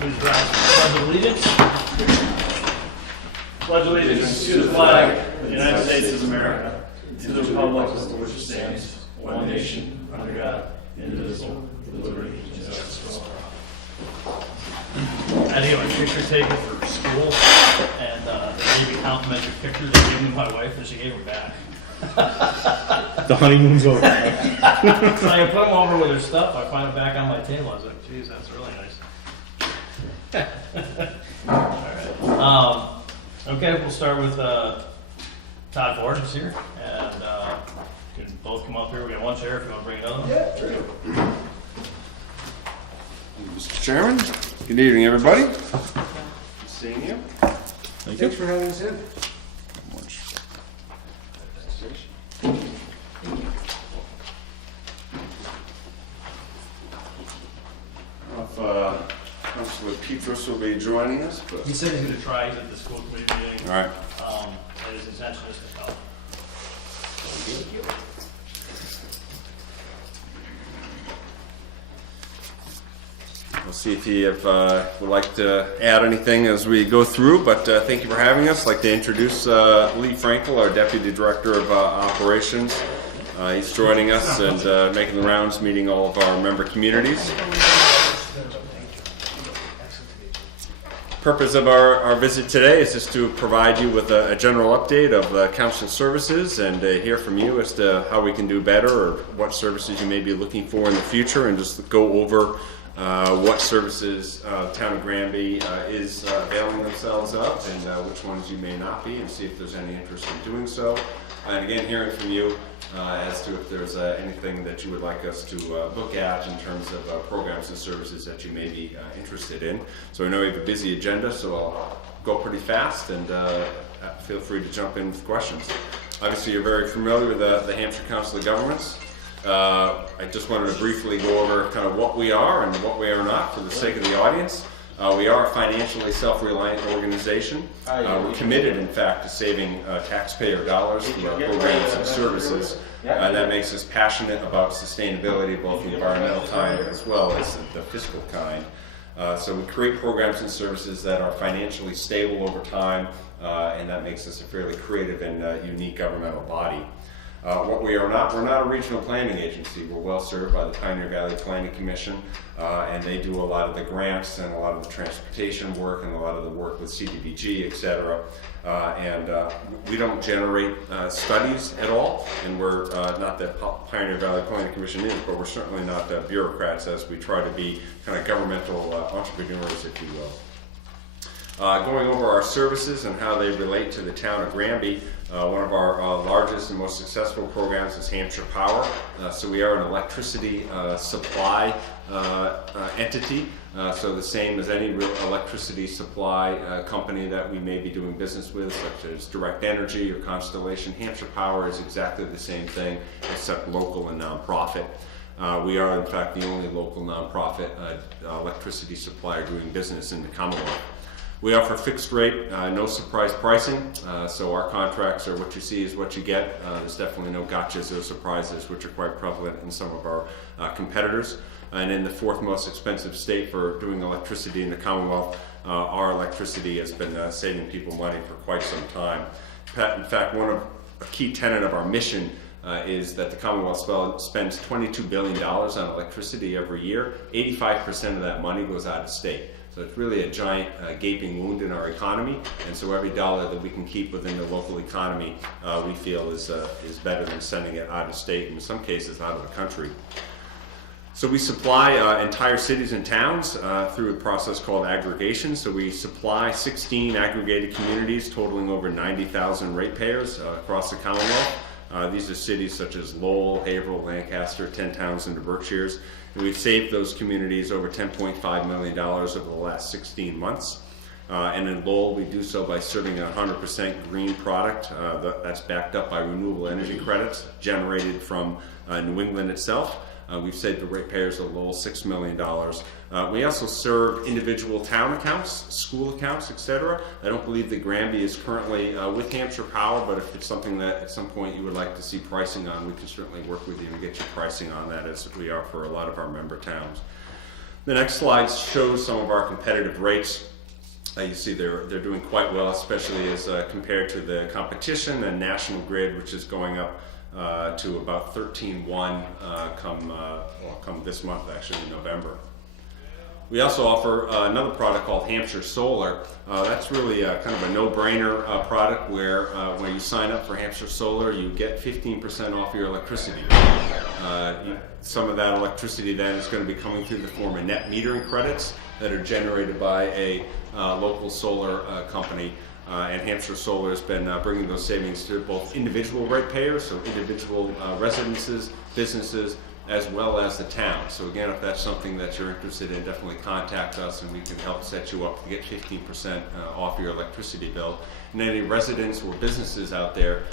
Please rise for the Pledge of Allegiance. Pledge allegiance to the flag of the United States of America, to the republic for which it stands, one nation, under God, indivisible, with liberty and justice for all. I think my picture taken for school, and they gave me complimentary picture. They gave me my wife, and she gave them back. The honeymoon's over. So I put them over with her stuff. I find it back on my table. I was like, geez, that's really nice. All right. Okay, we'll start with Todd Ford is here, and you can both come up here. We got one chair if you want to bring another one. Yeah, sure. Mr. Chairman, good evening, everybody. Good seeing you. Thanks for having us in. Councilor Petros will be joining us. But He said he's going to try. He's at the school committee meeting. all right. And his intention is to come. We'll see if you would like to add anything as we go through, but thank you for having us. I'd like to introduce Lee Frankel, our Deputy Director of Operations. He's joining us and making the rounds, meeting all of our member communities. Purpose of our visit today is just to provide you with a general update of council services and hear from you as to how we can do better or what services you may be looking for in the future, and just go over what services town of Granby is availing themselves of and which ones you may not be, and see if there's any interest in doing so. And again, hearing from you as to if there's anything that you would like us to look at in terms of programs and services that you may be interested in. So I know we have a busy agenda, so I'll go pretty fast, and feel free to jump in with questions. Obviously, you're very familiar with the Hampshire Council of Governments. I just wanted to briefly go over kind of what we are and what we are not for the sake of the audience. We are a financially self-reliant organization. We're committed, in fact, to saving taxpayer dollars through our programs and services. That makes us passionate about sustainability, both the environmental kind as well as the fiscal kind. So we create programs and services that are financially stable over time, and that makes us a fairly creative and unique governmental body. What we are not, we're not a regional planning agency. We're well served by the Pioneer Valley Planning Commission, and they do a lot of the grants and a lot of the transportation work and a lot of the work with CDBG, etc. And we don't generate studies at all, and we're not that Pioneer Valley Planning Commission is, but we're certainly not bureaucrats, as we try to be kind of governmental entrepreneurs, if you will. Going over our services and how they relate to the town of Granby, one of our largest and most successful programs is Hampshire Power. So we are an electricity supply entity, so the same as any real electricity supply company that we may be doing business with, such as Direct Energy or Constellation. Hampshire Power is exactly the same thing, except local and nonprofit. We are, in fact, the only local nonprofit electricity supplier doing business in the Commonwealth. We offer fixed rate, no surprise pricing, so our contracts are what you see is what you get. There's definitely no gotchas or surprises, which are quite prevalent in some of our competitors. And in the fourth most expensive state for doing electricity in the Commonwealth, our electricity has been saving people money for quite some time. In fact, a key tenet of our mission is that the Commonwealth spends $22 billion on electricity every year. 85% of that money goes out of state. So it's really a giant gaping wound in our economy, and so every dollar that we can keep within the local economy we feel is better than sending it out of state, and in some cases out of the country. So we supply entire cities and towns through a process called aggregation. So we supply 16 aggregated communities totaling over 90,000 ratepayers across the Commonwealth. These are cities such as Lowell, Haverhill, Lancaster, 10 towns in the Berkshires. And we've saved those communities over $10.5 million over the last 16 months. And in Lowell, we do so by serving a 100% green product that's backed up by renewable energy credits generated from New England itself. We've saved the ratepayers of Lowell $6 million. We also serve individual town accounts, school accounts, etc. I don't believe that Granby is currently with Hampshire Power, but if it's something that at some point you would like to see pricing on, we can certainly work with you and get you pricing on that, as we are for a lot of our member towns. The next slide shows some of our competitive rates. You see they're doing quite well, especially as compared to the competition and National Grid, which is going up to about 13.1 come this month, actually in November. We also offer another product called Hampshire Solar. That's really kind of a no-brainer product where when you sign up for Hampshire Solar, you get 15% off your electricity. Some of that electricity then is going to be coming through the form of net metering credits that are generated by a local solar company. And Hampshire Solar has been bringing those savings to both individual ratepayers, so individual residences, businesses, as well as the town. So again, if that's something that you're interested in, definitely contact us and we can help set you up to get 15% off your electricity bill. And any residents or businesses out there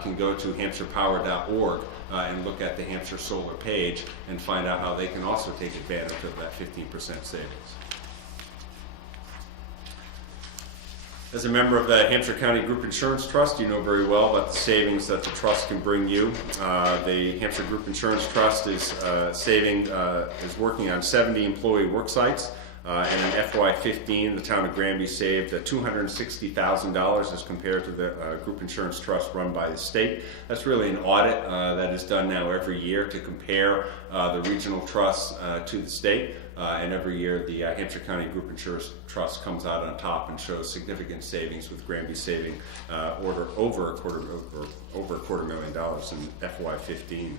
can go to hampshirepower.org and look at the Hampshire Solar page and find out how they can also take advantage of that 15% savings. As a member of the Hampshire County Group Insurance Trust, you know very well about the savings that the trust can bring you. The Hampshire Group Insurance Trust is working on 70 employee work sites. And in FY15, the town of Granby saved $260,000 as compared to the group insurance trust run by the state. That's really an audit that is done now every year to compare the regional trusts to the state. And every year the Hampshire County Group Insurance Trust comes out on top and shows significant savings, with Granby saving over a $250,000 in FY15.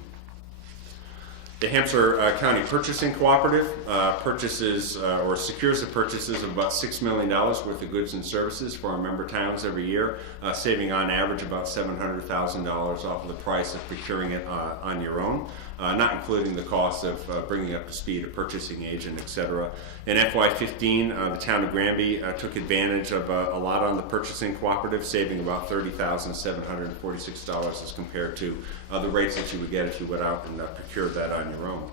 The Hampshire County Purchasing Cooperative purchases or secures the purchases of about $6 million worth of goods and services for our member towns every year, saving on average about $700,000 off of the price of procuring it on your own, not including the cost of bringing up to speed a purchasing agent, etc. In FY15, the town of Granby took advantage of a lot on the purchasing cooperative, saving about $30,746 as compared to the rates that you would get if you went out and procured that on your own.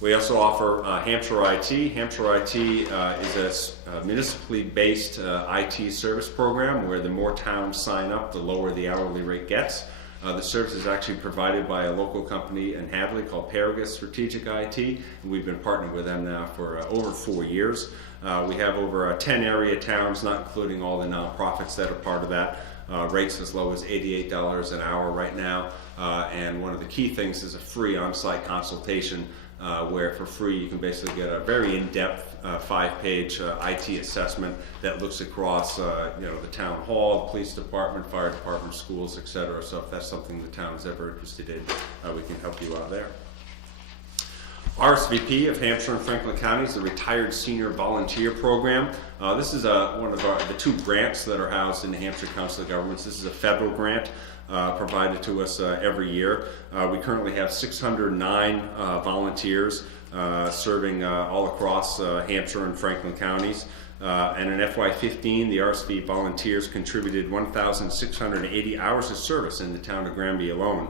We also offer Hampshire IT. Hampshire IT is a municipally based IT service program where the more towns sign up, the lower the hourly rate gets. The service is actually provided by a local company in Hadley called Paragus Strategic IT, and we've been partnering with them now for over 4 years. We have over 10 area towns, not including all the nonprofits that are part of that. Rates as low as $88 an hour right now, and one of the key things is a free on-site consultation where for free you can basically get a very in-depth 5-page IT assessment that looks across the town hall, the police department, fire department, schools, etc. So if that's something the town is ever interested in, we can help you out there. RSVP of Hampshire and Franklin counties, the Retired Senior Volunteer Program. This is one of the 2 grants that are housed in the Hampshire Council of Governments. This is a federal grant provided to us every year. We currently have 609 volunteers serving all across Hampshire and Franklin counties. And in FY15, the RSV volunteers contributed 1,680 hours of service in the town of Granby alone,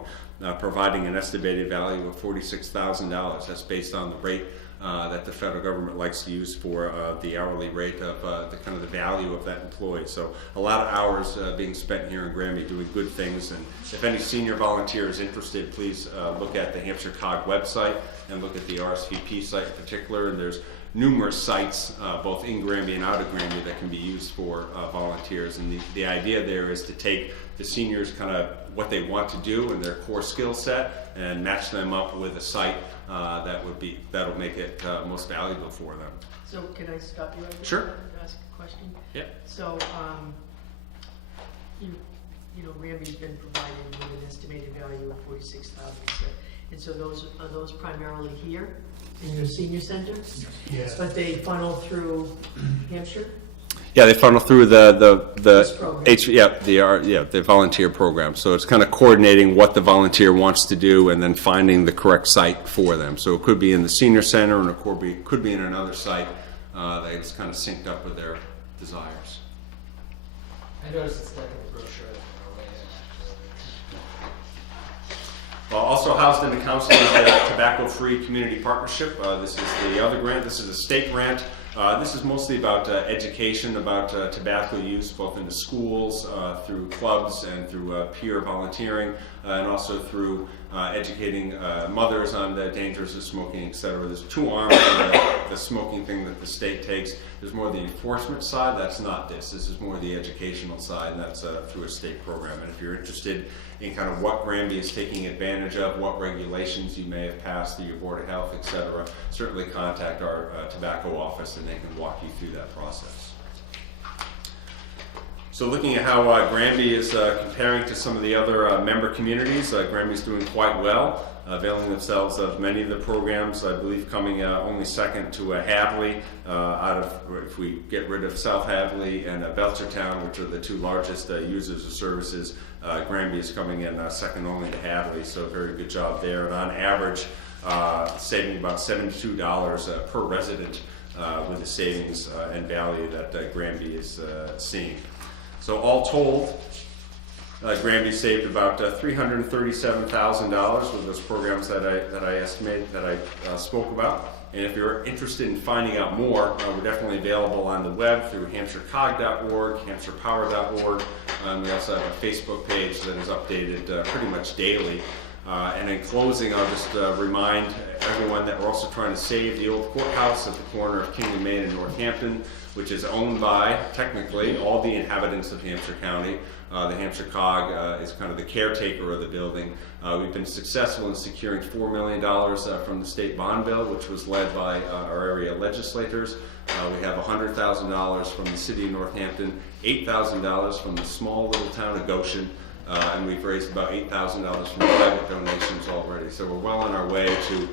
providing an estimated value of $46,000. That's based on the rate that the federal government likes to use for the hourly rate of the kind of the value of that employee. So a lot of hours being spent here in Granby doing good things. And if any senior volunteer is interested, please look at the Hampshire COG website and look at the RSVP site in particular. And there's numerous sites, both in Granby and out of Granby, that can be used for volunteers. And the idea there is to take the seniors kind of what they want to do and their core skill set and match them up with a site that'll make it most valuable for them. So can I stop you right there? Sure. And ask a question? Yeah. So, Granby's been providing with an estimated value of $46,000. And so are those primarily here in your senior center? Yes. But they funnel through Hampshire? Yeah, they funnel through This program. the volunteer program. So it's kind of coordinating what the volunteer wants to do and then finding the correct site for them. So it could be in the senior center, and it could be in another site that is kind of synced up with their desires. I noticed it's like a brochure. Also housed in the council is the Tobacco-Free Community Partnership. This is the other grant. This is a state grant. This is mostly about education about tobacco use, both in the schools, through clubs, and through peer volunteering. and also through educating mothers on the dangers of smoking, etc. There's two arms to the smoking thing that the state takes. There's more the enforcement side. That's not this. This is more the educational side, and that's through a state program. And if you're interested in kind of what Granby is taking advantage of, what regulations you may have passed through your Board of Health, etc., certainly contact our tobacco office and they can walk you through that process. So looking at how Granby is comparing to some of the other member communities, Granby's doing quite well, availing themselves of many of the programs, I believe coming only second to Hadley, if we get rid of South Hadley and Belchertown, which are the two largest users of services, Granby is coming in second only to Hadley, so very good job there. And on average, saving about $72 per resident with the savings and value that Granby is seeing. So all told, Granby saved about $337,000 with those programs that I spoke about. And if you're interested in finding out more, we're definitely available on the web through HampshireCog.org, HampshirePower.org. We also have a Facebook page that is updated pretty much daily. And in closing, I'll just remind everyone that we're also trying to save the old courthouse at the corner of King and Main in Northampton, which is owned by, technically, all the inhabitants of Hampshire County. The Hampshire COG is kind of the caretaker of the building. We've been successful in securing $4 million from the state bond bill, which was led by our area legislators. We have $100,000 from the city of Northampton, $8,000 from the small little town of Goshen, and we've raised about $8,000 from private donations already. So we're well on our way to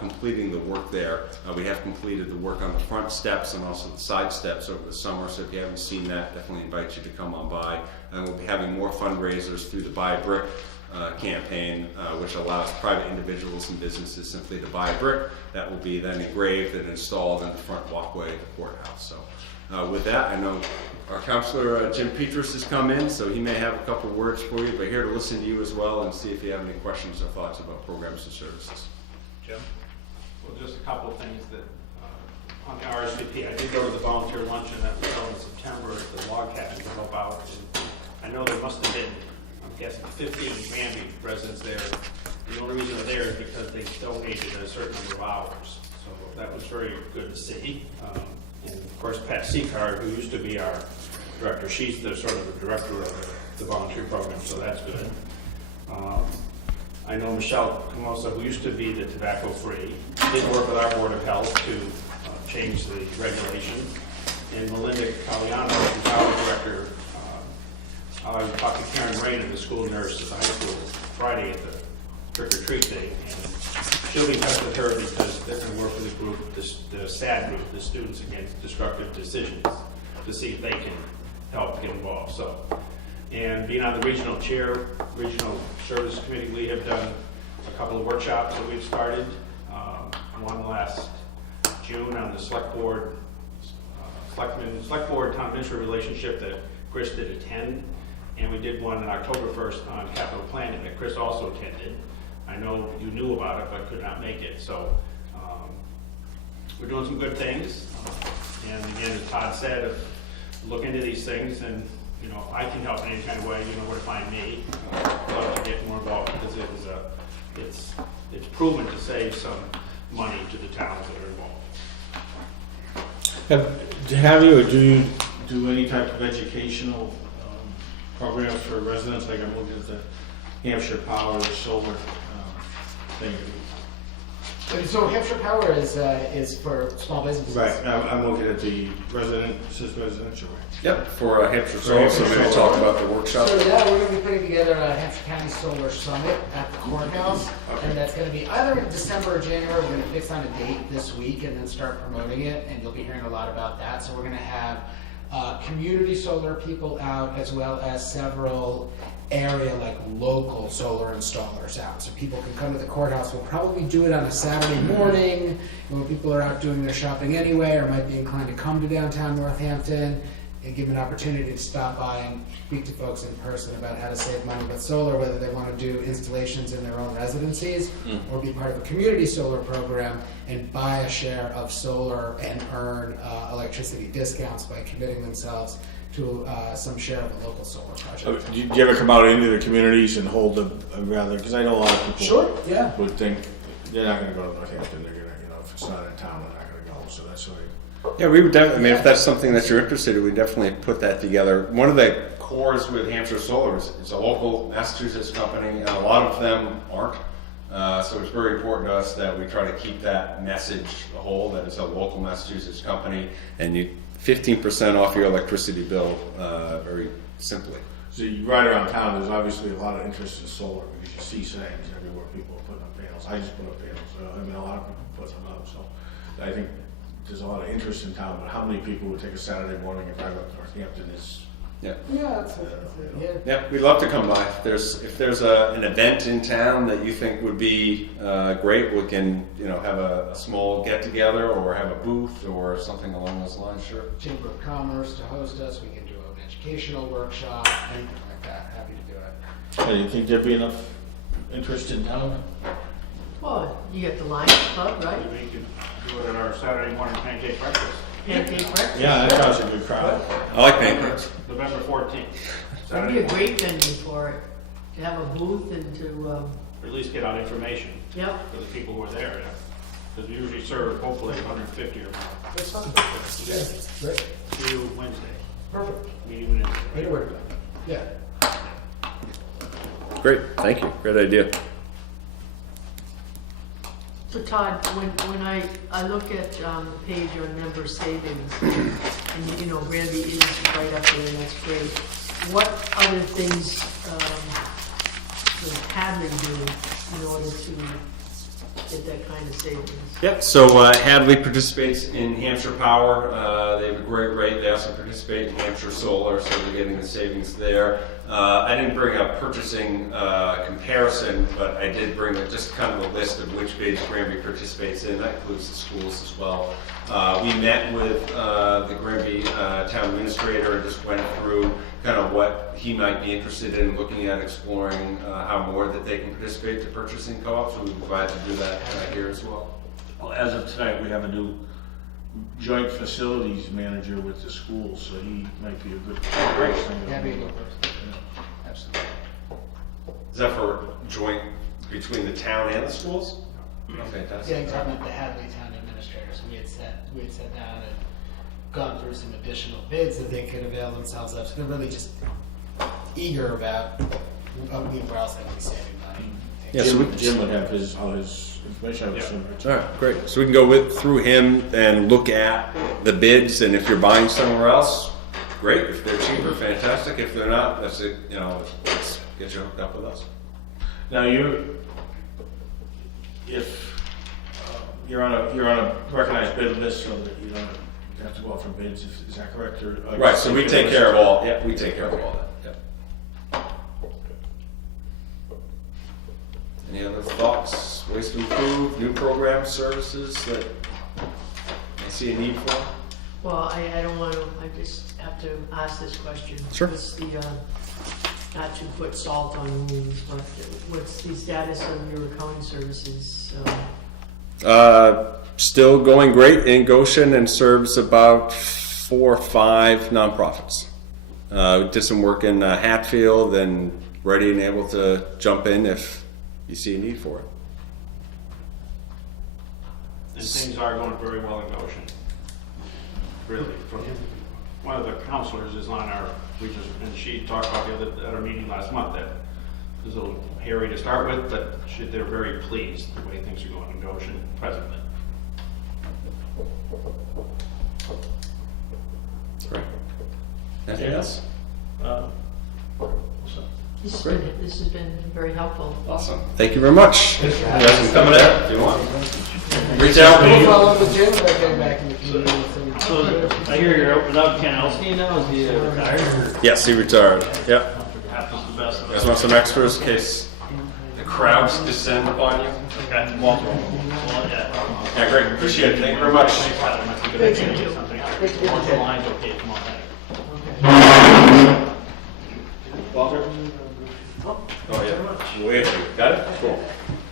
completing the work there. We have completed the work on the front steps and also the side steps over the summer, so if you haven't seen that, definitely invite you to come on by. And we'll be having more fundraisers through the Buy a Brick campaign, which allows private individuals and businesses simply to buy a brick that will be then engraved and installed in the front walkway of the courthouse. So with that, I know our counselor Jim Petrus has come in, so he may have a couple words for you, but here to listen to you as well and see if you have any questions or thoughts about programs and services. Jim? Well, just a couple of things that, on the RSVP, I did go to the volunteer luncheon that was held in September at the log cabin to help out. And I know there must have been, I'm guessing, 15 Granby residents there. The only reason they're there is because they donated a certain number of hours. So that was very good to see. And of course, Pat Seacard, who used to be our director, she's the sort of the director of the volunteer program, so that's good. I know Michelle Camosa, who used to be the tobacco free, did work with our Board of Health to change the regulation. And Melinda Caliano, who's our director, I talked to Karen Rayner, the school nurse at the high school, Friday at the trick or treat day. And she'll be in touch with her because they're going to work with the group, the SAD group, the Students Against Destructive Decisions, to see if they can help get involved. So, and being on the regional service committee, we have done a couple of workshops that we've started. One last June on the Selectboard town administrator relationship that Chris did attend, and we did one on October 1st on capital planning that Chris also attended. I know you knew about it but could not make it, so we're doing some good things. And again, as Todd said, look into these things, and you know, if I can help in any kind of way, you know where to find me. I'd love to get more involved because it's proven to save some money to the towns that are involved. Have you, or do you do any type of educational programs for residents? Like I'm looking at the Hampshire Power or solar thing. So Hampshire Power is for small businesses. Right. I'm looking at the residential. Yep, for Hampshire Solar, so maybe talk about the workshop. So yeah, we're going to be putting together a Hampshire County Solar Summit at the courthouse, and that's going to be either in December or January. We're going to fix on a date this week and then start promoting it, and you'll be hearing a lot about that. So we're going to have community solar people out, as well as several area, like local solar installers out. So people can come to the courthouse. We'll probably do it on a Saturday morning when people are out doing their shopping anyway, or might be inclined to come to downtown Northampton. and give them an opportunity to stop by and speak to folks in person about how to save money with solar, whether they want to do installations in their own residencies or be part of a community solar program and buy a share of solar and earn electricity discounts by committing themselves to some share of a local solar project. Do you ever come out into the communities and hold a rather, because I know a lot of people Sure, yeah. would think they're not gonna go to Northampton, they're gonna, if it's not in town, they're not gonna go, so that's why. Yeah, we would definitely, I mean, if that's something that you're interested in, we definitely put that together. One of the cores with Hampshire Solar is it's a local Massachusetts company, and a lot of them aren't. So it's very important to us that we try to keep that message whole, that it's a local Massachusetts company, and you 15% off your electricity bill, very simply. So you ride around town, there's obviously a lot of interest in solar, because you see signs everywhere, people are putting up panels. I just put up panels, so, I mean, a lot of people put them up, so I think there's a lot of interest in town, but how many people would take a Saturday morning and drive up to Northampton is. Yeah. Yeah, Yeah, we'd love to come by. If there's an event in town that you think would be great, we can have a small get together or have a booth or something along those lines. Sure. Chamber of Commerce to host us. We can do an educational workshop, anything like that. Happy to do it. Do you think there'd be enough interest in town? Well, you got the Lions Club, right? We could do it at our Saturday morning pancake breakfast, Pancake breakfast. Yeah, that sounds a good crowd. I like pancakes. November 14th. That'd be Saturday a great venue for it, to have a booth and to, morning. Or at least get out information yep. for the people who are there. Because we usually serve hopefully 150 or more. That's fine. Yeah. Great. See you Wednesday. Perfect. Meeting Wednesday. Way to work. Yeah. Great, thank you. Great idea. So Todd, when I look at the page on member savings, and Granby is right up there, and that's great. What other things does Hadley do in order to get that kind of savings? Yep, so Hadley participates in Hampshire Power. They have a great rate. They also participate in Hampshire Solar, so they're getting the savings there. I didn't bring a purchasing comparison, but I did bring just kind of a list of which bids Granby participates in. That includes the schools as well. We met with the Granby town administrator and just went through kind of what he might be interested in looking at exploring how more that they can participate to purchasing co-ops. So we'd be glad to do that here as well. Well, as of tonight, we have a new joint facilities manager with the school, so he might be a good person. Yeah, be a good person. Absolutely. Is that for joint between the town and the schools? Oh, fantastic. Yeah, talking about the Hadley Town Administrators, we had sat down and gone through some additional bids that they could avail themselves of. So they're really just eager about where else they can be saving money. Yeah, so Jim would have all his information, I would assume. All right, great. So we can go through him and look at the bids, and if you're buying somewhere else, great. If they're cheaper, fantastic. If they're not, that's it. Let's get you hooked up with us. Now if you're on a recognized bid list, so that you don't have to go out for bids, is that correct? Or Right. So we take care of all. Yeah, we take care of all that. Yeah. Any other thoughts, ways to improve, new programs, services that you see a need for? Well, I don't want to, I just have to ask this question. Sure. What's the, not to put salt on wounds, but what's the status of your accounting services? Still going great in Goshen and serves about 4 or 5 nonprofits. Did some work in Hatfield and ready and able to jump in if you see a need for it. And things are going very well in Goshen. Really. One of the counselors is on our, and she talked about at our meeting last month that it was a little hairy to start with, but they're very pleased the way things are going in Goshen presently. Great. Anything else? This has been very helpful. Awesome. Thank you very much. You guys can come in if you want. Reach out. We'll follow up with Jim, but getting back in the community. So I hear you're without Ken Elstein now, is he retired? Yes, he retired. Yep. Happens the best of You guys us. want some extras in case the crowds descend upon you? Okay. Well, yeah. Yeah, great. Appreciate it. Thank you very much. Thanks, Adam. That's a good idea. Something. Once the line's okay, come on back. we have to. Got it? Cool.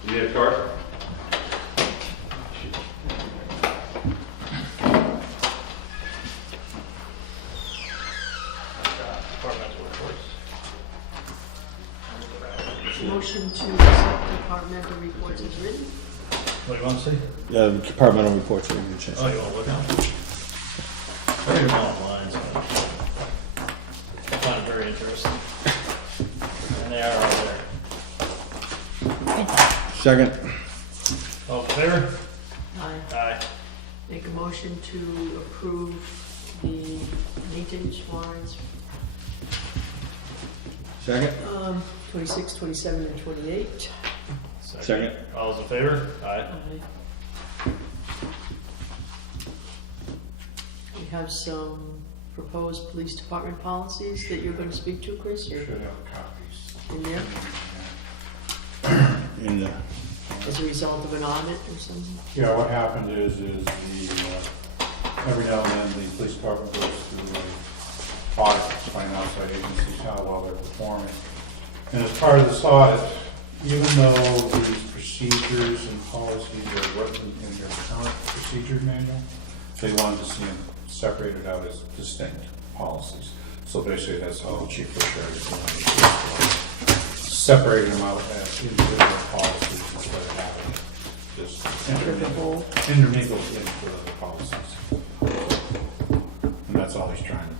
You need a card? Motion to accept departmental reports as written. What do you want to see? Yeah, departmental reports are going to change. Oh, you want to look at them? I read them online, so I find it very interesting. And they are all there. Second. All in favor? Aye. Aye. Make a motion to approve the maintenance warrants, Second. 26, 27, and 28. Second. All those in favor? Aye. Aye. We have some proposed police department policies that you're going to speak to, Chris, or Should have copies. in there, In the, as a result of an audit or something? Yeah, what happened is every now and then, the police department goes through a audit to find outside agencies how well they're performing. And as part of this audit, even though these procedures and policies are written in their current procedure manual, they wanted to see them separated out as distinct policies. So basically, that's how the chief of sheriff is separating them out as individual policies instead of having just intermingled into the policies. And that's all he's trying to do.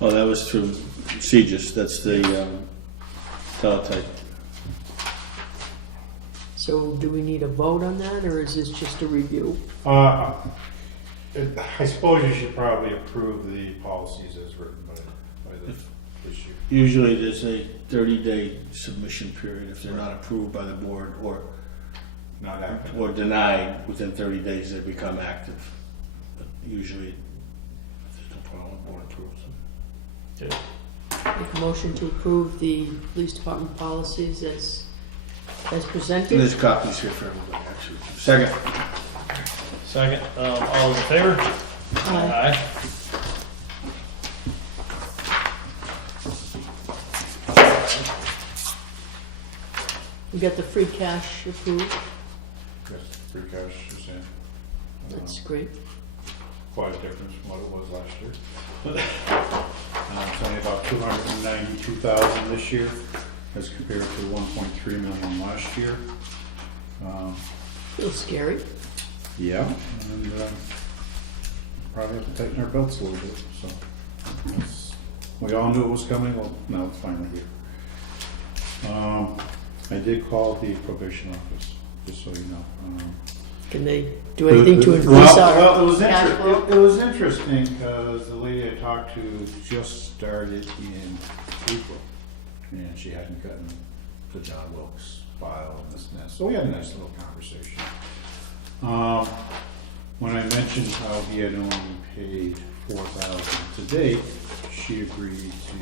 oh, that was through CGIS. That's the teletype. So do we need a vote on that, or is this just a review? I suppose you should probably approve the policies as written by this year. Usually there's a 30-day submission period if they're not approved by the board or Not active. or denied within 30 days they become active. But usually there's no problem, the board approves them. Okay. Make a motion to approve the police department policies as And presented. there's copies here for everybody actually. Second. Second, all those in favor? Aye. We got the free cash approved. Yes, free cash is in. That's great. Quite a difference from what it was last year. It's only about 292,000 this year as compared to 1.3 million last year. Feels scary. Yeah, and probably have to tighten our belts a little bit, so. We all knew it was coming, well, now it's finally here. I did call the probation office, just so you know. Can they do anything to increase Well, it was our cash flow? it was interesting, because the lady I talked to just started in April, and she hadn't gotten the John Wilkes file and this and that, so we had a nice little conversation. When I mentioned how he had only paid $4,000 to date, she agreed to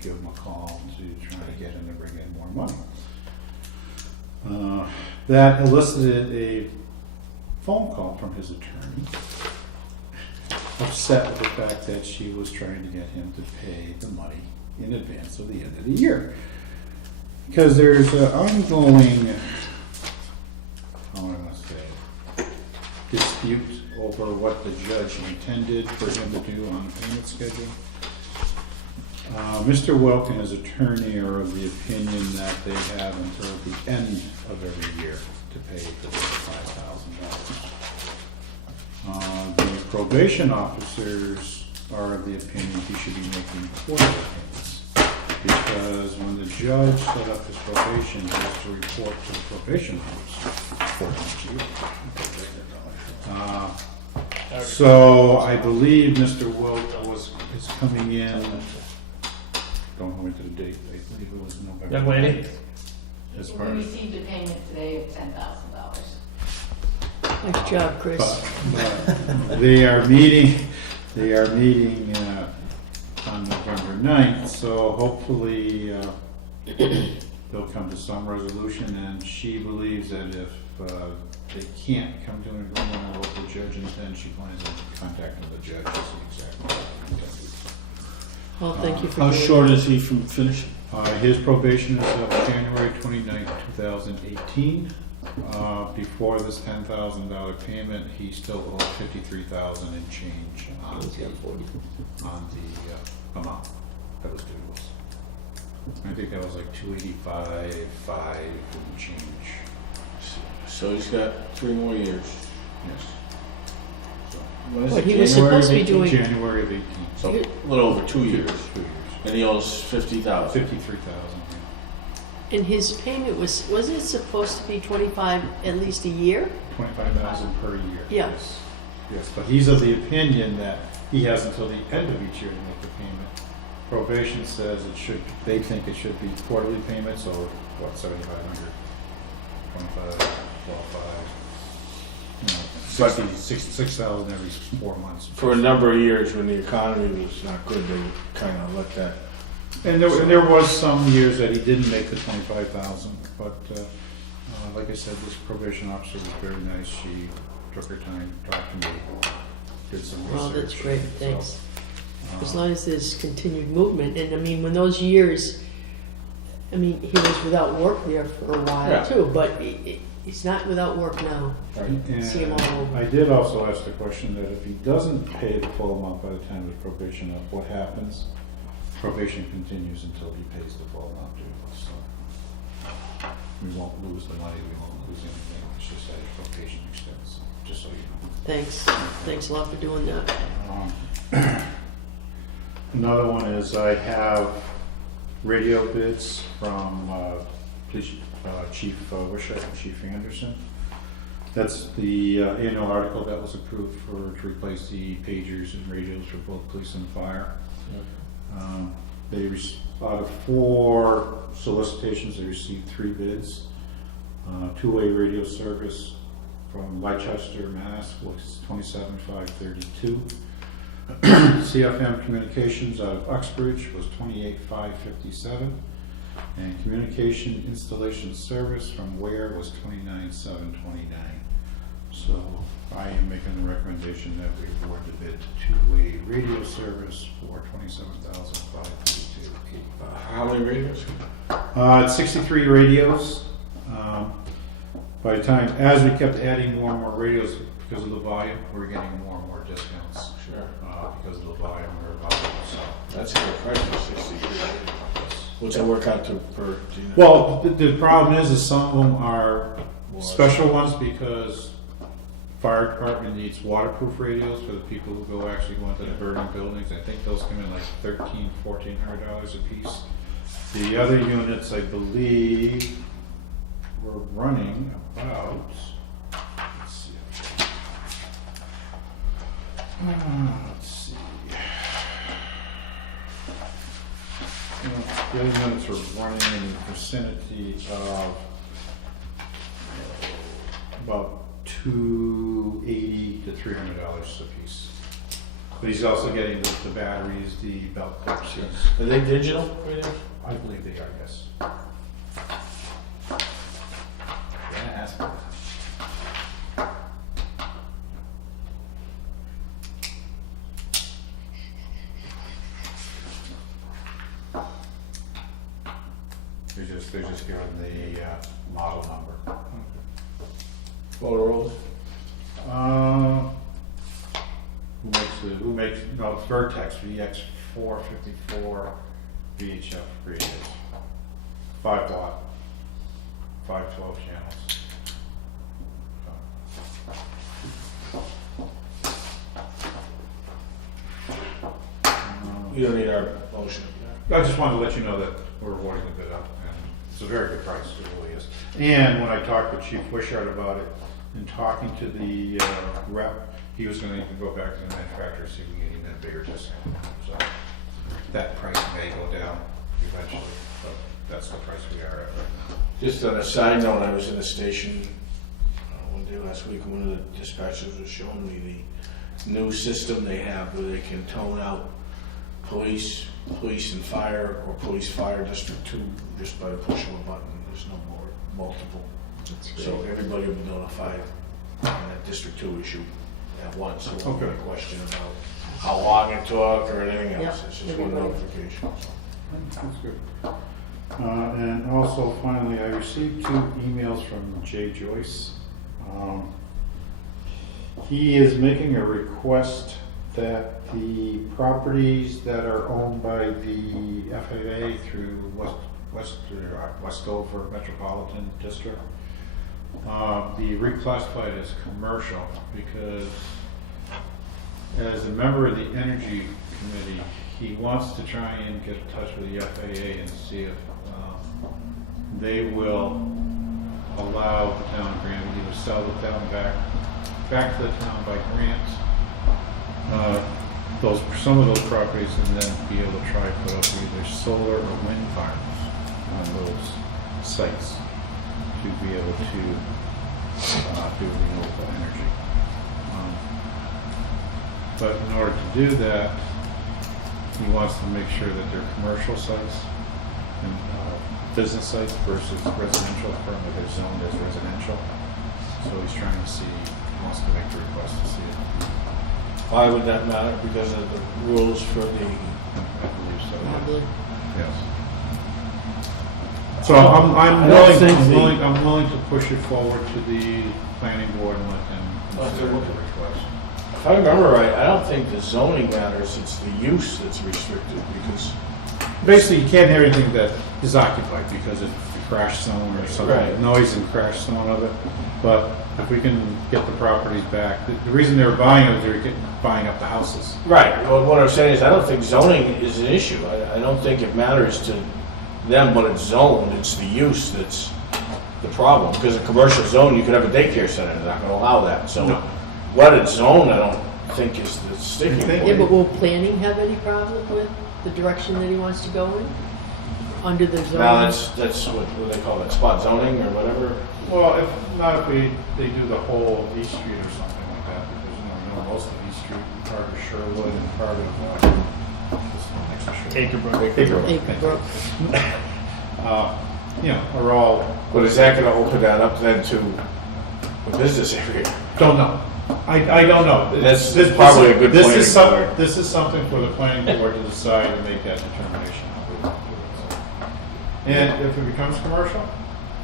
give him a call to try to get him to bring in more money. That elicited a phone call from his attorney, upset with the fact that she was trying to get him to pay the money in advance of the end of the year. Because there's an ongoing, how am I going to say, dispute over what the judge intended for him to do on the payment schedule. Mr. Welk and his attorney are of the opinion that they have until the end of every year to pay the $5,000. The probation officers are of the opinion he should be making quarterly payments, because when the judge set up his probation, he has to report to the probation officer. So I believe Mr. Wilt is coming in, don't go into the date, I believe it was November. Young lady? As We part of, received a payment today of $10,000. Nice job, Chris. but they are meeting on November 9th, so hopefully they'll come to some resolution, and she believes that if they can't come to an agreement on what the judge intends, she plans on contacting the judge to see exactly what he intends. Well, thank you for How doing short that. is he from finishing? His probation is up January 29, 2018. Before this $10,000 payment, he still owed $53,000 in change on the amount that was due to us. I think that was like 285.5 and change. So he's got 3 more years. Yes. When is But it, he was January supposed to be of doing, January of 18. So a little over 2 years. 2 years. And he owes 50,000. 53,000. and his payment wasn't it supposed to be 25 at least a year? 25,000 per year. Yeah. Yes. Yes, but he's of the opinion that he has until the end of each year to make the payment. Probation says they think it should be quarterly payments, or what, 7,500, 25, 12,500, 6,000 every 4 months. For a number of years when the economy was not good, they kind of let that. And there was some years that he didn't make the 25,000, but like I said, this probation officer was very nice. She took her time, talked to me, did some research. Well, that's great, So, thanks. As long as there's continued movement, and I mean, when those years, I mean, he was without work there for a while Yeah. too, but he's not without work now. See him all And over. I did also ask the question that if he doesn't pay the full amount by the time of probation up, what happens? Probation continues until he pays the full amount due. So we won't lose the money, we won't lose anything. It's just that his probation extends, just so you know. Thanks a lot for doing that. Another one is I have radio bids from Police Chief Wishart and Chief Anderson. That's the annual article that was approved to replace the pagers and radios for both police and fire. Out of 4 solicitations, they received 3 bids. Two-way radio service from Leicester, Mass. was $27,532. CFM Communications out of Uxbridge was $28,557. And communication installation service from Ware was $29,729. So I am making the recommendation that we award the bid to two-way radio service for $27,532. How many radios? It's 63 radios. By the time, as we kept adding more and more radios because of the volume, we're getting more and more discounts Sure. because of the volume or volume. So. That's a good price for 63. What's that work out to per? Do you know? Well, the problem is some of them are special ones because fire department needs waterproof radios for the people who actually go into the burning buildings. I think those come in like $1,400 a piece. The other units, I believe, were running about. Let's see. Let's see. The other units are running in the vicinity of about $280 to $300 a piece. But he's also getting the batteries, the belt clips. Are they digital radios? I believe they are, yes. Yeah, ask me. They're just giving the model number. Motorola? Who makes, no, it's Vertex, VX454 VHF radios. 5 watt, 512 channels. You don't need our motion. I just wanted to let you know that we're awarding the bid up, and it's a very good price, it really is. And when I talked with Chief Wishart about it, and talking to the rep, he was gonna even go back to the manufacturer, see if we can get even a bigger discount. So that price may go down eventually, but that's the price we are at right now. Just on a side note, I was in a station one day last week, and one of the dispatchers was showing me the new system they have where they can tone out police and fire, or police fire District 2 just by pushing a button. There's no more multiple. So everybody will be notified on that District 2 issue at once. It won't be a Okay. question about how long it took or anything else. Yep, It's just one everybody. notification. So. That's good. And also, finally, I received 2 emails from Jay Joyce. He is making a request that the properties that are owned by the FAA through West Dover Metropolitan District be reclassified as commercial, because as a member of the Energy Committee, he wants to try and get in touch with the FAA and see if they will allow the town of Granby to sell the town back to the town by grant. Some of those properties, and then be able to try to put up either solar or wind farms on those sites to be able to do renewable energy. But in order to do that, he wants to make sure that they're commercial sites and business sites versus residential, currently they're zoned as residential. So he's trying to see, he wants to make the request to see it. Why would that matter? Because of the rules for the. I believe so, yeah. Probably. Yes. So I'm I don't think I'm willing to push it forward to the planning board and let them consider the request. If I remember right, I don't think the zoning matters. It's the use that's restricted because. Basically, you can't have anything that is occupied because it's the crash zone or something, Right. noise and crash zone of it. But if we can get the properties back, the reason they're buying it, they're buying up the houses. Right. Well, what I'm saying is I don't think zoning is an issue. I don't think it matters to them what it's zoned. It's the use that's the problem. Because a commercial zone, you could have a daycare center. They're not going to allow that. So No. what it's zoned, I don't think is the sticking You think- Yeah, but point. will planning have any problem with the direction that he wants to go in? Under the zone? Now that's what they call it, spot zoning or whatever. Well, if not, if they do the whole East Street or something like that, because you know most of East Street, part of Sherwood and part of this one next to Sherwood. Acrebrook. Acrebrook. Are all. But is that going to open that up then to a business area? Don't know. I don't know. That's probably a good this planning is some- board. This is something for the planning board to decide and make that determination. How we want to do it. So. And if it becomes commercial,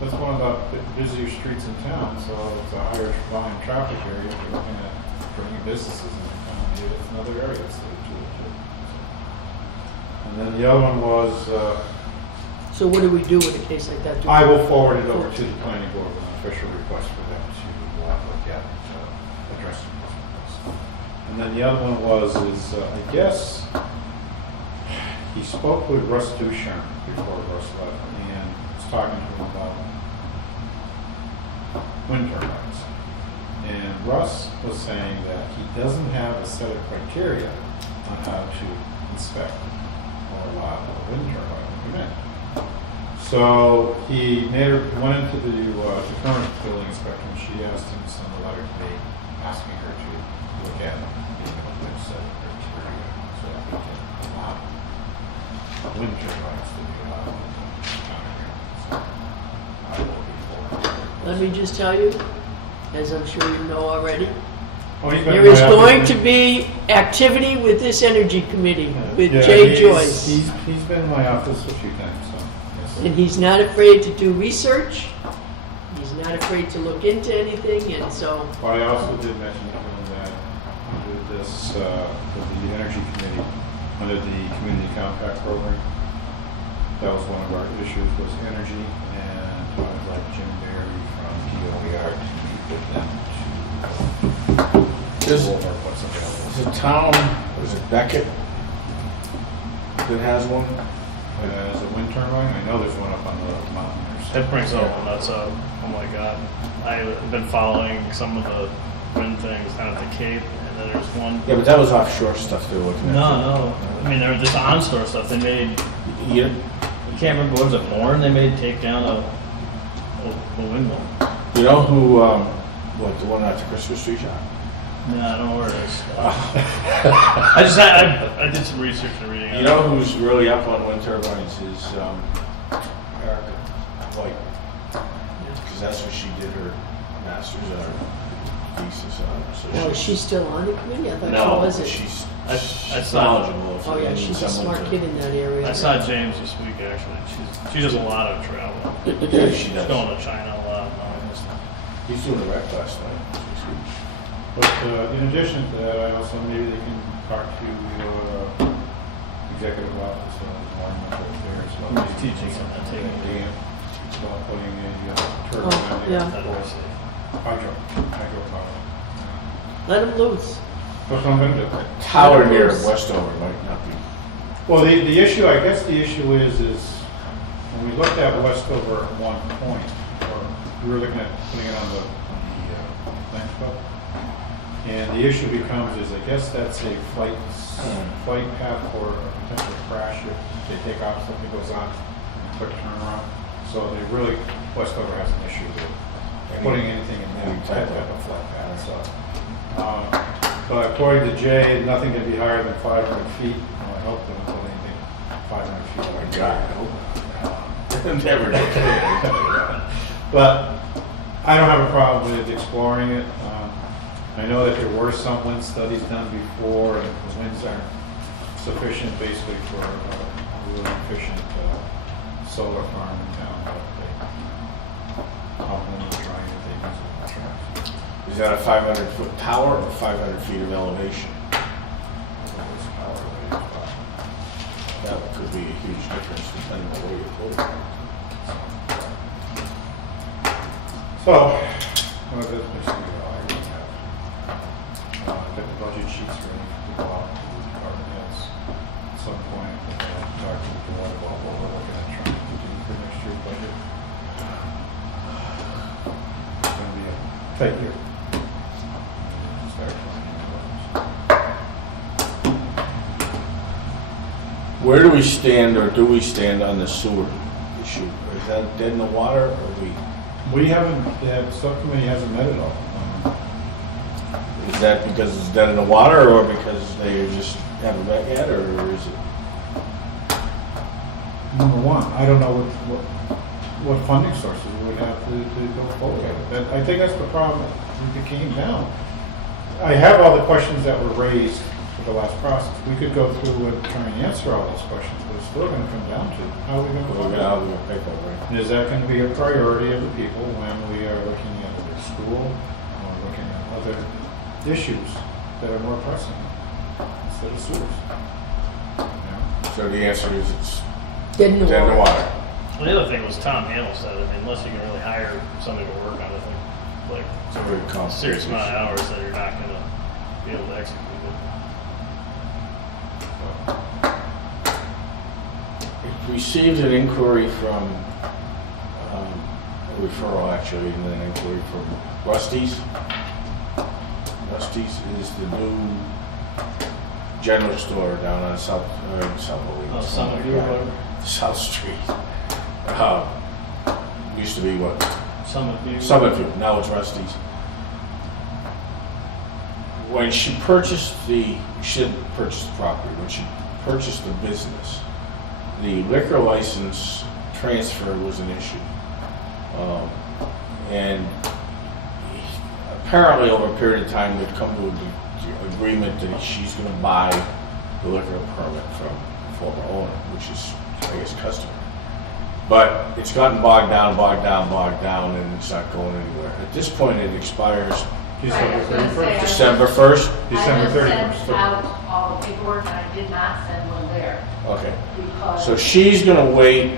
that's one of the busier streets in town, so it's a higher volume traffic area. If you're looking at bringing businesses into town, maybe it's another area that's there too. And then the other one was, So what do we do with a case like that? Do I we- will forward it over to the planning board with an official request for them to look at addressing this request. And then the other one I guess, he spoke with Russ Duchamp before Russ left and was talking to him about wind turbines. And Russ was saying that he doesn't have a set of criteria on how to inspect or allow a wind turbine to come in. So he went into the current building inspector, and she asked him to send a letter to me, asking her to look at their set of criteria, so that we can allow wind turbines to be allowed in the town area. So I will be forwarding. Let me just tell you, as I'm sure you know already, Oh, he's been there in is my going office. to be activity with this energy committee, with Yeah, Jay he's- Joyce. He's been in my office a few times, so. yes. And he's not afraid to do research. He's not afraid to look into anything, and so, But I also did mention to him that under this, with the Energy Committee, under the Community Compact Program, that was one of our issues, was energy, and I would like Jim Berry from DOER to meet with them to Does- go over what's available. Is it town, is it Beckett that has one? As a wind turbine, I know there's one up on the mountain. It brings up, that's oh my God. I've been following some of the wind things down at the Cape, and then there's one. Yeah, but that was offshore stuff they were looking at. No. I mean, they were just on-store stuff. They made, You, I can't remember, what was it, Lauren? They made take down a windmill. you know who, the one at the Christmas tree shop? No, I don't know where it is. I did some research and reading. You know who's really up on wind turbines is Erica White. Because that's what she did her master's at. thesis on it. So Well, is she still on the committee? I thought she No, wasn't. she's I she's saw- knowledgeable. If Oh, you yeah, need she's a someone smart to- kid in that area. I saw James this week, actually. She does a lot of travel. Yeah, she She's does. going to China a lot. He's doing a rec last night. But in addition to that, I also, maybe they can talk to executive office of environmental affairs about He's teaching him to take a dam, about putting a turbine Oh, in there yeah. for hydropower. Let him loose. That's what I'm gonna do. Tower near Westover might not be. Well, the issue, I guess the issue is when we looked at Westover at one point, or we were looking at putting it on the land club, and the issue becomes is, I guess that's a flight path for a potential crash if they take off, something goes on, quick turnaround. So they really, Westover has an issue with putting anything in Any that type type of- of flight path, so. But according to Jay, nothing can be higher than 500 feet. Well, I hope they don't put anything 500 feet. Oh my God, I hope not. Never did. But I don't have a problem with exploring it. I know that there were some wind studies done before, and the winds aren't sufficient basically for a really efficient solar farm in town, but they, I'll try and they use it. Is that a 500-foot tower or 500 feet of elevation? That could be a huge difference depending on where you're putting it. So, well, that's basically all I really have. Got the budget sheets ready to go out to the department heads at some point. Talk to the board about what we're looking at trying to do for next year's budget. It's gonna be a tight year. Start planning. Where do we stand, or do we stand on the sewer issue? Is that dead in the water, or We haven't, the subcommittee hasn't met at all. is that because it's dead in the water, or because they just haven't met yet, or is it? Number one, I don't know what funding sources we would have to go forward with. That- I think that's the problem that came down. I have all the questions that were raised for the last process. We could go through and try and answer all those questions, but it's still gonna come down to, how are we gonna We're fund gonna, it? we're gonna pay for it, right? And is that gonna be a priority of the people when we are looking at their school, or looking at other issues that are more pressing instead of sewers? You know? So the answer is it's Dead in the dead in the water. water. Well, the other thing was Tom Hamill said, I mean, unless you can really hire somebody to work on it, like It's a very a complicated serious amount of issue. hours, that you're not gonna be able to execute it. Received an inquiry from, a referral actually, and an inquiry from Rusty's. Rusty's is the new general store down on South Oh, Summit View or whatever? South Street. Used to be what? Summit View. Summit View, now it's Rusty's. When she purchased she didn't purchase the property, when she purchased the business, the liquor license transfer was an issue. And apparently over a period of time, they've come to an agreement that she's gonna buy the liquor permit from the former owner, which is, I guess, customary. But it's gotten bogged down, and it's not going anywhere. At this point, it expires December I was gonna 31st. say, December 1st? December I 31st. just sent out all the paperwork, and I did not send one there, Okay. because. So she's gonna wait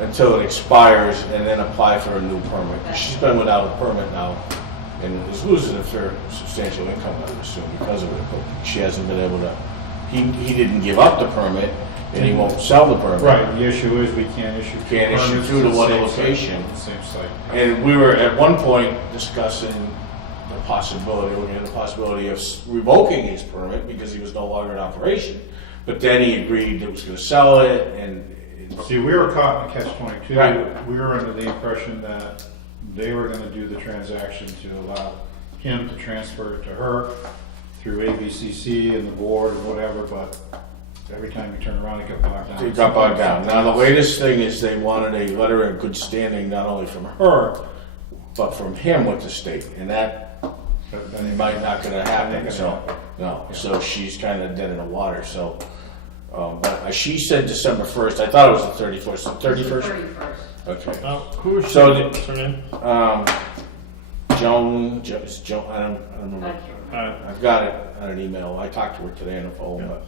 until it expires and then apply for a new permit. She's been without a permit now and is losing a fair substantial income, I would assume, because of it. But she hasn't been able to, he didn't give up the permit and he won't sell the permit. Right, the issue is we can't issue. Can't issue permits through to at the one same site, location. at the Same site. And we were at one point discussing the possibility, looking at the possibility of revoking his permit because he was no longer in operation. But then he agreed that was gonna sell it and. See, we were caught in a catch-22. Right. We were under the impression that they were gonna do the transaction to allow him to transfer it to her through ABCC and the board or whatever, but every time you turn around, it got bogged down. It got bogged down. Now, the latest thing is they wanted a letter in good standing, not only from her, but from him with the state. And that But then it might not gonna happen, gonna so, happen. no, so she's kinda dead in the water, so. But she said December 1st, I thought it was the 31st, the 31st? 31st. Okay. Who is she? So the- What's her name? Joan, I don't remember. Thank you. I've got it on an email. I talked to her today on the phone, but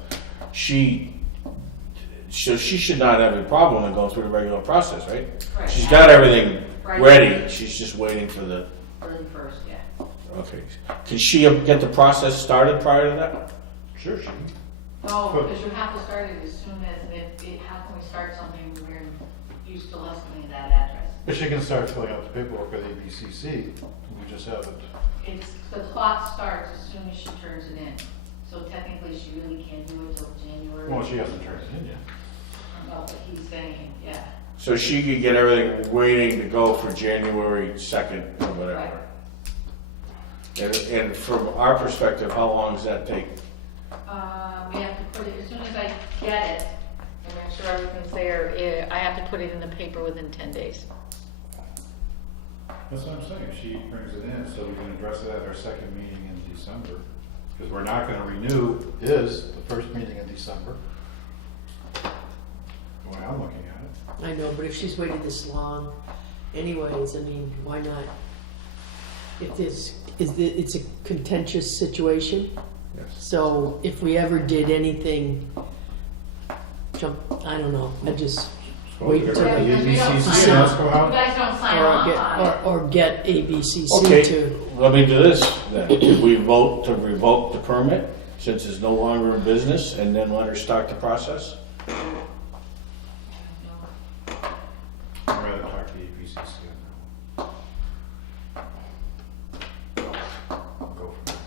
so she should not have a problem in going through the regular process, right? Right. She's got everything Right. ready. She's just waiting for the, 31st, yeah. okay. Can she get the process started prior to that? Sure, she can. No, because you have to start it as soon as, how can we start something where you still have something at that address? But she can start filling out the paperwork with ABCC, we just haven't. The clock starts as soon as she turns it in. So technically, she really can't do it till January. Well, she hasn't turned it in yet. No, but he's saying, yeah. So she could get everything waiting to go for January 2nd or whatever. And from our perspective, how long does that take? We have to put it, as soon as I get it, and make sure everything's there, I have to put it in the paper within 10 days. That's what I'm saying, she brings it in, so we can address it at our second meeting in December. Because we're not gonna renew the first meeting in December. The way I'm looking at it. I know, but if she's waited this long, anyways, I mean, why not? If it's a contentious situation, Yes. so if we ever did anything, I don't know, I just wait Get until rid of the Yeah, because we don't ABCC, sign let's off. go You out. guys don't sign off on it. or get ABCC Okay, to, let me do this then. Did we vote to revoke the permit since it's no longer in business and then let her start the process? I'd rather talk to the ABCC on that one. I'll go for it.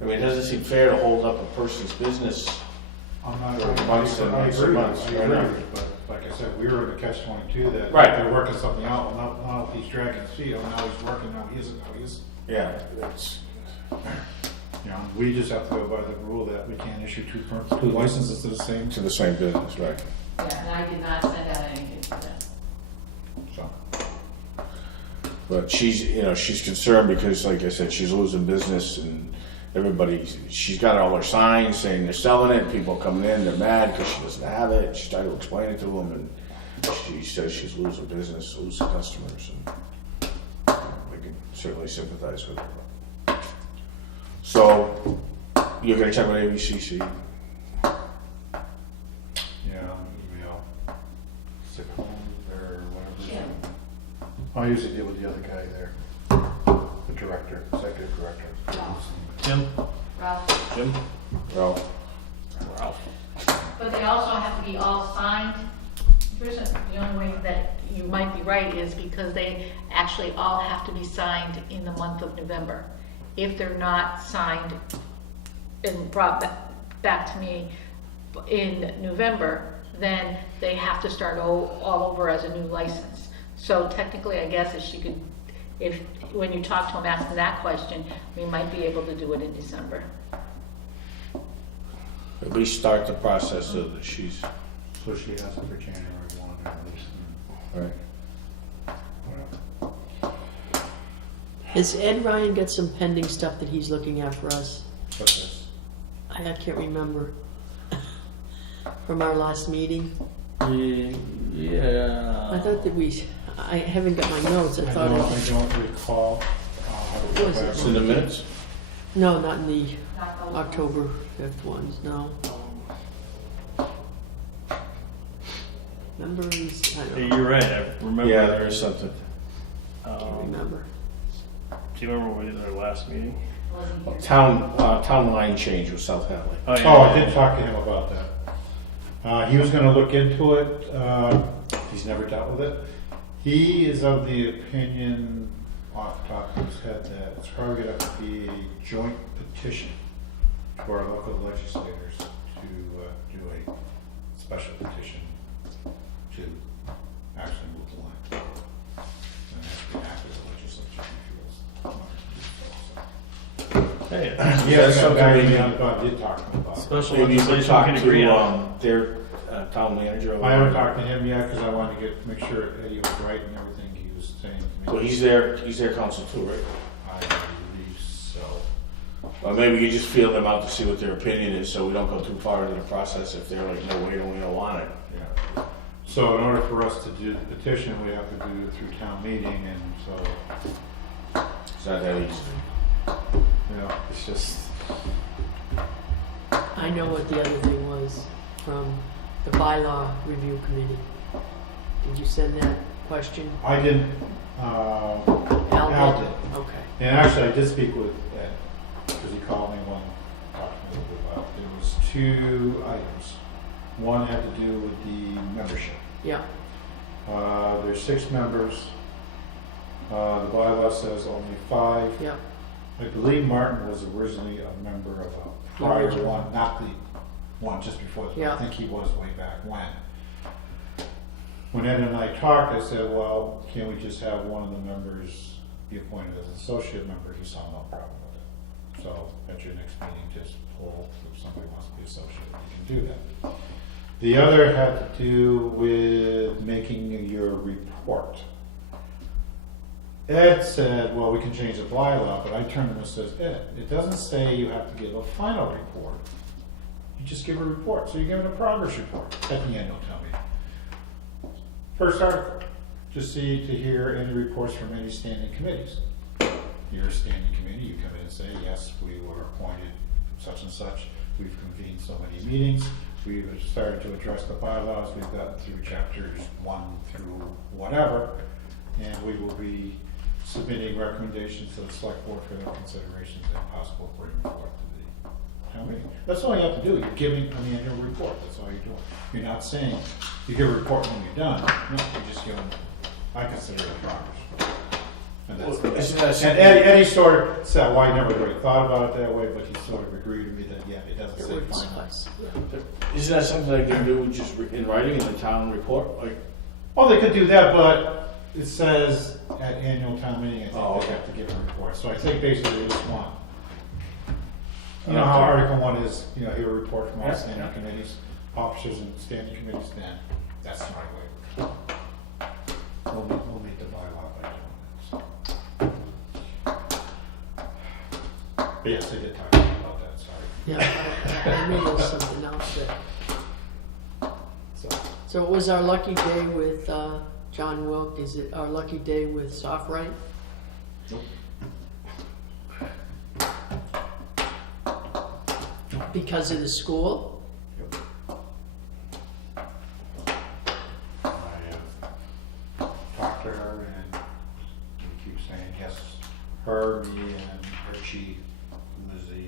I mean, it doesn't seem fair to hold up a person's business. I'm not, For months and I months agree, and months, I right agree, now. but like I said, we were in the catch-22 that Right. they're working something out, well, now he's dragging his feet, oh, now he's working, now he isn't, Yeah, it's, You know, we just have to go by the rule that we can't issue two licenses to the same, to the same business, right? Yeah, and I did not send out anything for them. so. But she's concerned because, like I said, she's losing business and she's got all her signs saying they're selling it, people coming in, they're mad because she doesn't have it, she's trying to explain it to them, and she says she's losing business, losing customers, and we can certainly sympathize with her. So, you're gonna check with ABCC? Yeah, email, sick home, or whatever. Jim. I usually deal with the other guy there, the director, executive director. Jim? Ralph. Jim? Well, But they also have to be all signed. The only way that you might be right is because they actually all have to be signed in the month of November. If they're not signed and brought back to me in November, then they have to start all over as a new license. So technically, I guess when you talk to them asking that question, we might be able to do it in December. at least start the process so that she's, So she has it for January 1 at least. right? has Ed Ryan got some pending stuff that he's looking at for us? What's this? I can't remember. From our last meeting? Yeah. I thought that I haven't got my notes, I I thought, don't recall. What was it? It's in the minutes? no, not in the Not those ones. October 5th ones, no. Remember, I don't know, You're right, I remember. Yeah, there is something. I can't remember. Do you remember when we did our last meeting? Wasn't here. Town line change with South Hadley. Oh, Oh, I did talk to him about that. He was gonna look into it, he's never dealt with it. He is of the opinion, off the top of his head, that it's probably gonna have to be a joint petition to our local legislators to do a special petition to actually move the line. And it has to be after the legislature feels. Hey, Yeah, that's something I we did talk to him about it. special Maybe you could legislation talk we can agree to, on. their town manager. or I haven't whatever. talked to him yet, because I wanted to make sure Eddie was right and everything he was saying to me. Well, he's their council too, right? I believe Or maybe you just feel them out to see what their opinion is, so we don't go too far into the process if they're like, no, we don't want it. Yeah. So in order for us to do the petition, we have to do it through town meeting, and so, It's not that easy. you know, it's just, I know what the other thing was from the bylaw review committee. Did you send that question? I didn't, Al Al did. Okay. And actually, I did speak with Ed, because he called me one, talked to me a little bit about, there was 2 items. One had to do with the membership. Yeah, There's 6 members. The bylaw says only 5. yeah, I believe Martin was originally a member of a prior Original. one, not the one just before. Yeah. I think he was way back when. When Ed and I talked, I said, well, can't we just have one of the members be appointed as an associate member? He saw no problem with it. So at your next meeting, just pull, if somebody wants to be associate, you can do that. The other had to do with making your report. Ed said, well, we can change the bylaw, but I turned to him and says, Ed, it doesn't say you have to give a final report. You just give a report. So you give it a progress report at the annual town meeting. First article, just to hear any reports from any standing committees. You're a standing committee, you come in and say, yes, we were appointed such and such, we've convened so many meetings, we've started to address the bylaws, we've gotten through chapters 1 through whatever, and we will be submitting recommendations to the select board for their considerations and possible bringing forth to the town meeting. That's all you have to do. You're giving an annual report. That's all you're doing. You're not saying you give a report when you're done. No, you're just giving. I consider it progress. And that's Well, isn't that and something- Eddie sort of said, well, I never really thought about it that way, but he sort of agreed with me that yeah, it doesn't it say would final. suffice. Yeah. Isn't that something they can do just in writing in the town report? Like, Well, they could do that, but it says at annual town meeting, I think Oh, they okay. have to give a report. So I think basically just one. You know how Article 1 is, you know, here a report from all Yeah, standing yeah. committees, officers and standing committees, then that's the right way. We'll meet the bylaw by doing that. But yes, they did talk to me about that, sorry. Yeah, I knew there was something else there. So it was our lucky day with John Wilk. Is it our lucky day with SoftWrite? Nope. Because of the school? I talked to her and we keep saying, yes, her, me, and her chief, who is the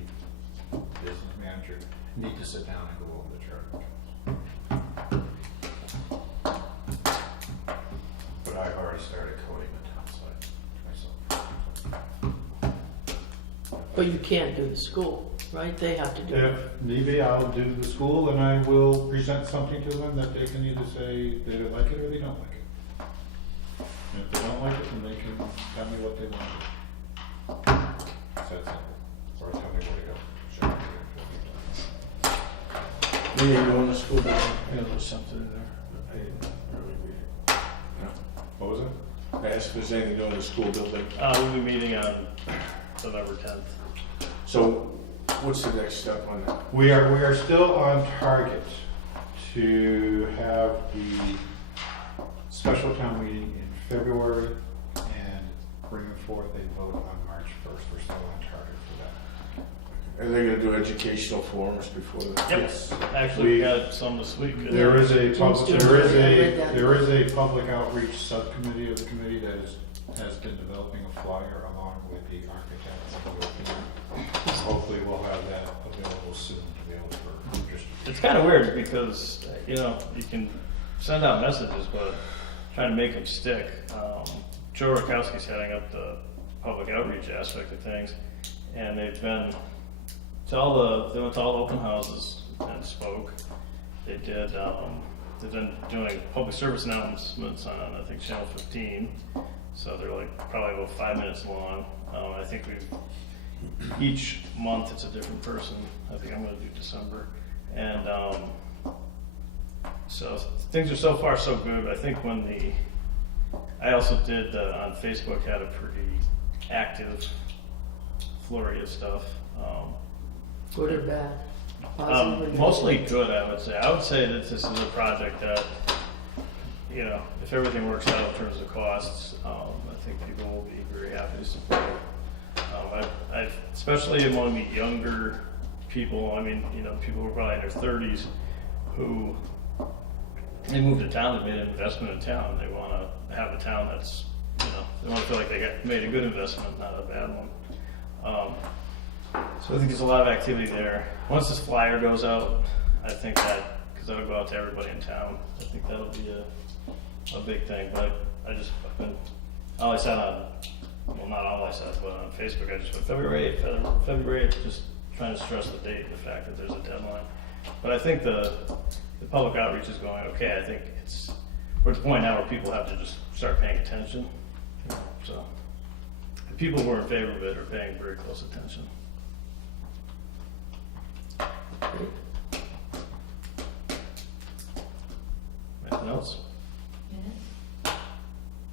business manager, need to sit down and go over the charter. But I've already started coding the town site myself. But you can't do the school, right? They have to do it. If need be, I'll do the school and I will present something to them that they can either say they like it or they don't like it. And if they don't like it, then they can tell me what they want. It's that simple. Or tell me where to go. Show me. maybe you want a school building, you know, there's something in there. I didn't really read it. What was it? I asked if there's anything to do in the school building. We'll be meeting on November 10th. So what's the next step on that? We are still on target to have the special town meeting in February and bring forth a vote on March 1st. We're still on target for that. Are they gonna do educational forums before that? Yep. Yes. Actually, we got some this week. There is a Jim's public, doing it. I read that. there is a public outreach subcommittee of the committee that has been developing a flyer along with the architects of the opening. Hopefully we'll have that available soon to be able for interested. It's kind of weird because, you know, you can send out messages, but trying to make them stick. Joe Rakowski's heading up the public outreach aspect of things, and they've been they went to all the open houses and spoke. They did, they've been doing public service announcements on, I think, Channel 15. So they're like probably about 5 minutes long. I think each month it's a different person. I think I'm gonna do December. And so things are so far so good. I think I also did on Facebook, had a pretty active flurry of stuff. Good or bad? Positive or negative? Mostly good, I would say. I would say that this is a project that, you know, if everything works out in terms of costs, I think people will be very happy to support it. I've, especially among the younger people, I mean, you know, people who are probably in their 30s who they moved to town, they made an investment in town. They want to have a town that's, you know, they want to feel like they made a good investment, not a bad one. So I think there's a lot of activity there. Once this flyer goes out, I think that, because that'll go out to everybody in town, I think that'll be a big thing. But all I said on, well, not all I said, but on Facebook, I just went February 8th, just trying to stress the date and the fact that there's a deadline. But I think the public outreach is going okay. I think we're at the point now where people have to just start paying attention. So the people who are in favor of it are paying very close attention. Anything else?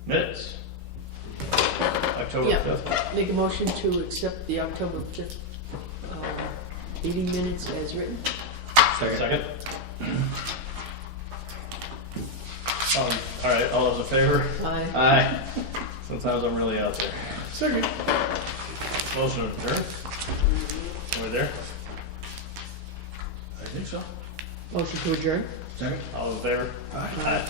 Minutes. October Yeah. 5th. Make a motion to accept the October 5th meeting minutes as written. Second. All right, all those in favor? Aye. Aye. Sometimes I'm really out there. Second. Motion to adjourn? Over there? I think so. Motion to adjourn. Second? All in favor? Aye.